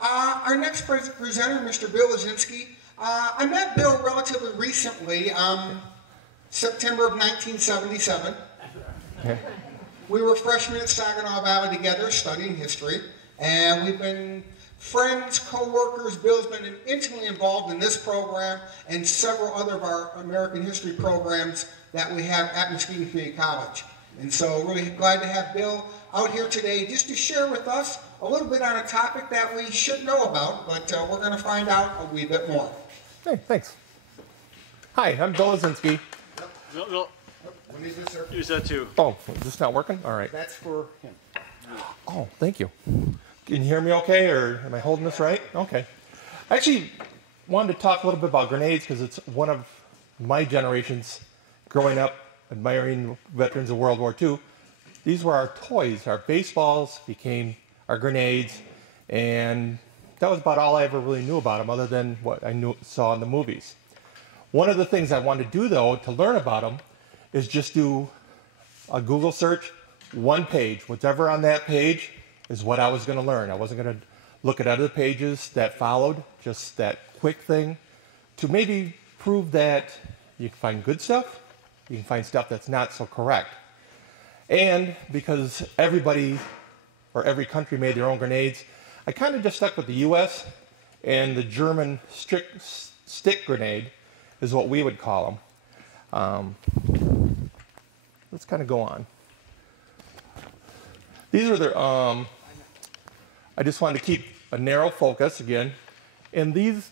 Our next presenter, Mr. Bill Uzuki. I met Bill relatively recently, September of 1977. Okay. We were freshmen at Saginaw Valley together studying history, and we've been friends, co-workers. Bill's been intimately involved in this program and several other of our American history programs that we have at Muskegon Community College. And so really glad to have Bill out here today just to share with us a little bit on a topic that we should know about, but we're going to find out a wee bit more. Hey, thanks. Hi, I'm Bill Uzuki. No. Use that too. Oh, is this not working? All right. That's for him. Oh, thank you. Can you hear me okay, or am I holding this right? Okay. I actually wanted to talk a little bit about grenades because it's one of my generations growing up admiring veterans of World War II. These were our toys. Our baseballs became our grenades, and that was about all I ever really knew about them other than what I saw in the movies. One of the things I wanted to do, though, to learn about them is just do a Google search, one page. Whatever on that page is what I was going to learn. I wasn't going to look at other pages that followed, just that quick thing, to maybe prove that you can find good stuff, you can find stuff that's not so correct. And because everybody or every country made their own grenades, I kind of just stuck with the US, and the German stick grenade is what we would call them. Let's kind of go on. These are the, I just wanted to keep a narrow focus again. And these,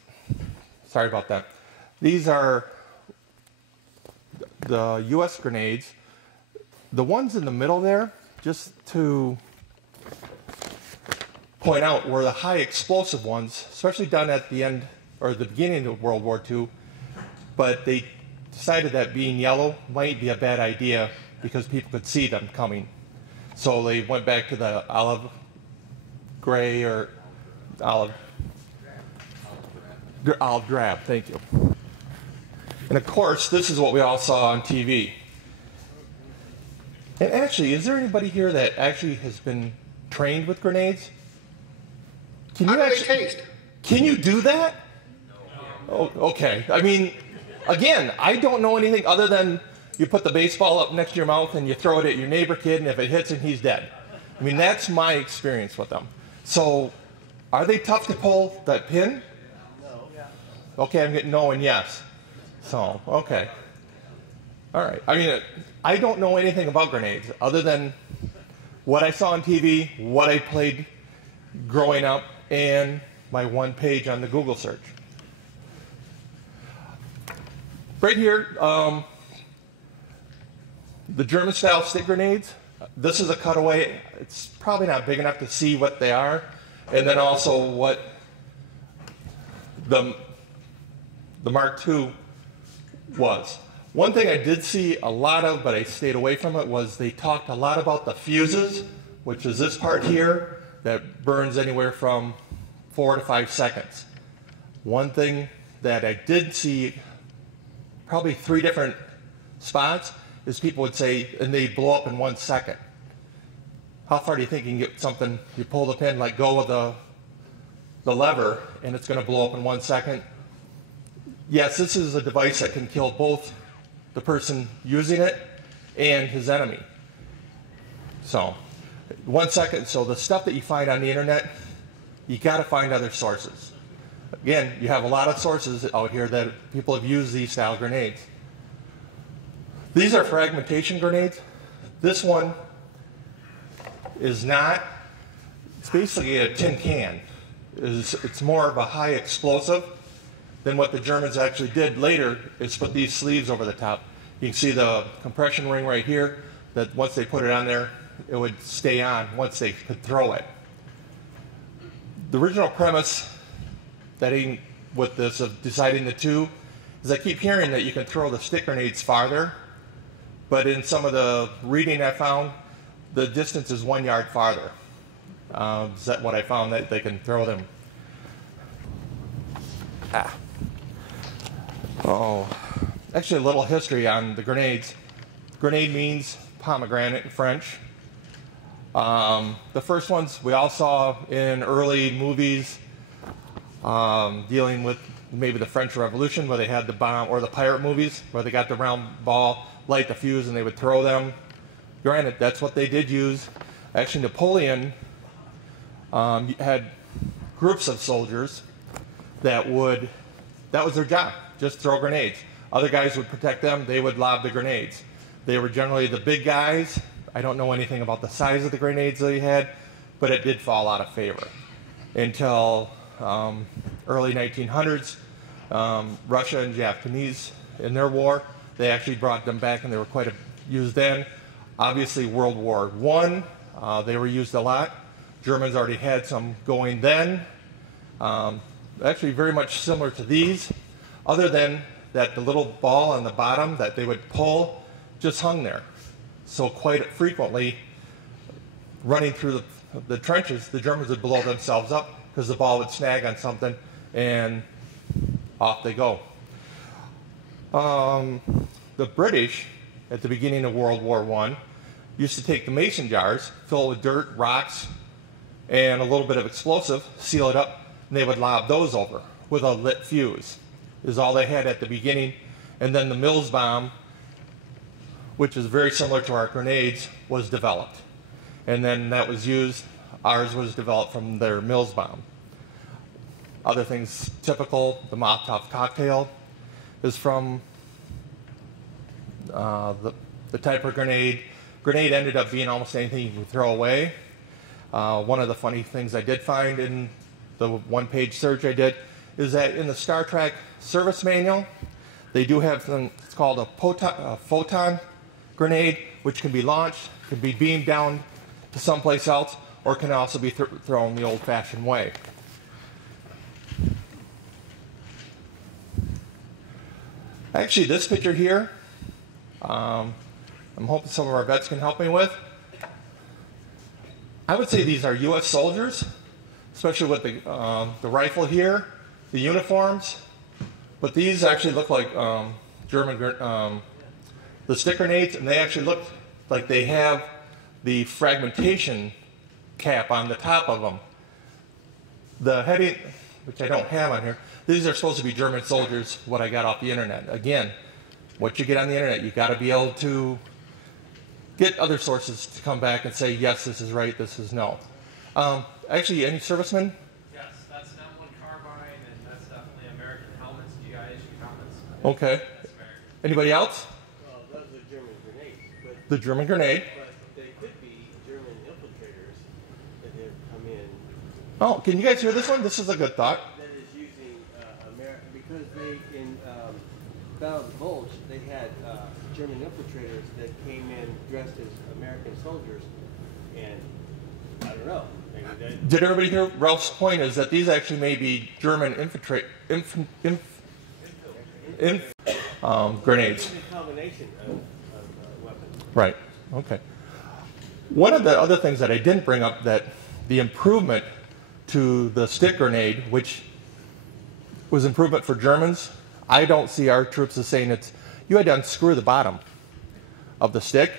sorry about that. These are the US grenades. The ones in the middle there, just to point out, were the high explosive ones, especially done at the end or the beginning of World War II. But they decided that being yellow might be a bad idea because people could see them coming. So they went back to the olive gray or olive drab, thank you. And of course, this is what we all saw on TV. And actually, is there anybody here that actually has been trained with grenades? Can you Can you do that? No. Oh, okay. I mean, again, I don't know anything other than you put the baseball up next to your mouth and you throw it at your neighbor kid, and if it hits him, he's dead. I mean, that's my experience with them. So, are they tough to pull that pin? No. Yeah. Okay, I'm getting no and yes. So, okay. All right. I mean, I don't know anything about grenades other than what I saw on TV, what I played growing up, and my one page on the Google search. Right here, the German-style stick grenades. This is a cutaway. It's probably not big enough to see what they are, and then also what the Mark II was. One thing I did see a lot of, but I stayed away from it, was they talked a lot about the fuses, which is this part here that burns anywhere from 4 to 5 seconds. One thing that I did see, probably 3 different spots, is people would say, and they blow up in 1 second. How far do you think you can get something, you pull the pin, let go of the lever, and it's going to blow up in 1 second? Yes, this is a device that can kill both the person using it and his enemy. So, 1 second, so the stuff that you find on the internet, you got to find other sources. Again, you have a lot of sources out here that people have used these style grenades. These are fragmentation grenades. This one is not, it's basically a tin can. It's more of a high explosive than what the Germans actually did later is put these sleeves over the top. You can see the compression ring right here, that once they put it on there, it would stay on once they could throw it. The original premise that with this of deciding the two is I keep hearing that you can throw the stick grenades farther, but in some of the reading I found, the distance is 1 yard farther. Is that what I found, that they can throw them? Oh, actually a little history on the grenades. Grenade means pomegranate in French. The first ones we all saw in early movies dealing with maybe the French Revolution where they had the bomb, or the pirate movies where they got the round ball, light the fuse, and they would throw them. Granted, that's what they did use. Actually, Napoleon had groups of soldiers that was their job, just throw grenades. Other guys would protect them, they would lob the grenades. They were generally the big guys. I don't know anything about the size of the grenades they had, but it did fall out of favor. Until early 1900s, Russia and Japanese in their war, they actually brought them back and they were quite used then. Obviously World War I, they were used a lot. Germans already had some going then. Actually very much similar to these, other than that the little ball on the bottom that they would pull just hung there. So quite frequently, running through the trenches, the Germans would blow themselves up because the ball would snag on something and off they go. The British, at the beginning of World War I, used to take the mason jars, fill it with dirt, rocks, and a little bit of explosive, seal it up, and they would lob those over with a lit fuse. Is all they had at the beginning. And then the Mills bomb, which is very similar to our grenades, was developed. And then that was used. Ours was developed from their Mills bomb. Other things typical, the Molotov cocktail is from the type of grenade. Grenade ended up being almost anything you can throw away. One of the funny things I did find in the one-page search I did is that in the Star Trek service manual, they do have something, it's called a Photon Grenade, which can be launched, can be beamed down to someplace else, or can also be thrown the old-fashioned way. Actually, this picture here, I'm hoping some of our vets can help me with. I would say these are U.S. soldiers, especially with the rifle here, the uniforms. But these actually look like the stick grenades, and they actually look like they have the fragmentation cap on the top of them. The heading, which I don't have on here, these are supposed to be German soldiers, what I got off the internet. Again, what you get on the internet, you got to be able to get other sources to come back and say, yes, this is right, this is no. Actually, any servicemen? Yes, that's an M1 carbine, and that's definitely American helmets. Do you guys issue helmets? Okay. That's American. Anybody else? Well, those are German grenades, but The German grenade. they could be German infiltrators that have come in Oh, can you guys hear this one? This is a good thought. that is using because they in Battle of the Bulge they had German infiltrators that came in dressed as American soldiers, and I don't know. Maybe Did everybody hear Ralph's point is that these actually may be German grenades. it's a combination of weapons. Right. Okay. One of the other things that I didn't bring up, that the improvement to the stick grenade, which was improvement for Germans, I don't see our troops as saying it's, you had to unscrew the bottom of the stick,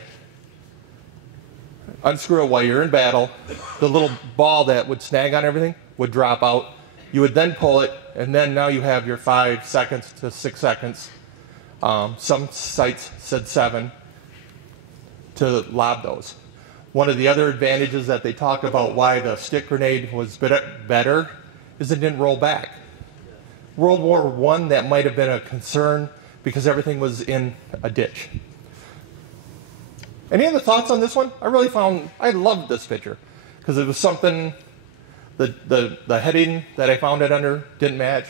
unscrew it while you're in battle, the little ball that would snag on everything would drop out, you would then pull it, and then now you have your 5 seconds to 6 seconds, some sites said 7, to lob those. One of the other advantages that they talked about why the stick grenade was better is it didn't roll back. World War I, that might have been a concern because everything was in a ditch. Any other thoughts on this one? I loved this picture because it was something, the heading that I found it under didn't match.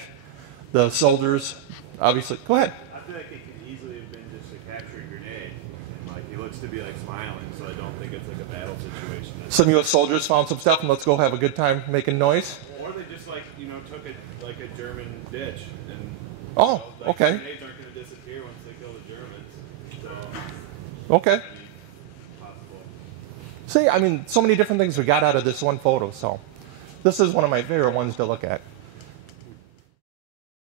The soldiers, obviously, go ahead. I feel like it could easily have been just a capturing grenade, and like he looks to be like smiling, so I don't think it's like a battle situation. Some U.S. soldiers found some stuff and let's go have a good time making noise. Or they just like took it like a German ditch, and Oh, okay. grenades aren't going to disappear once they kill the Germans. So Okay. possible. See, I mean, so many different things we got out of this one photo, so this is one of my favorite ones to look at.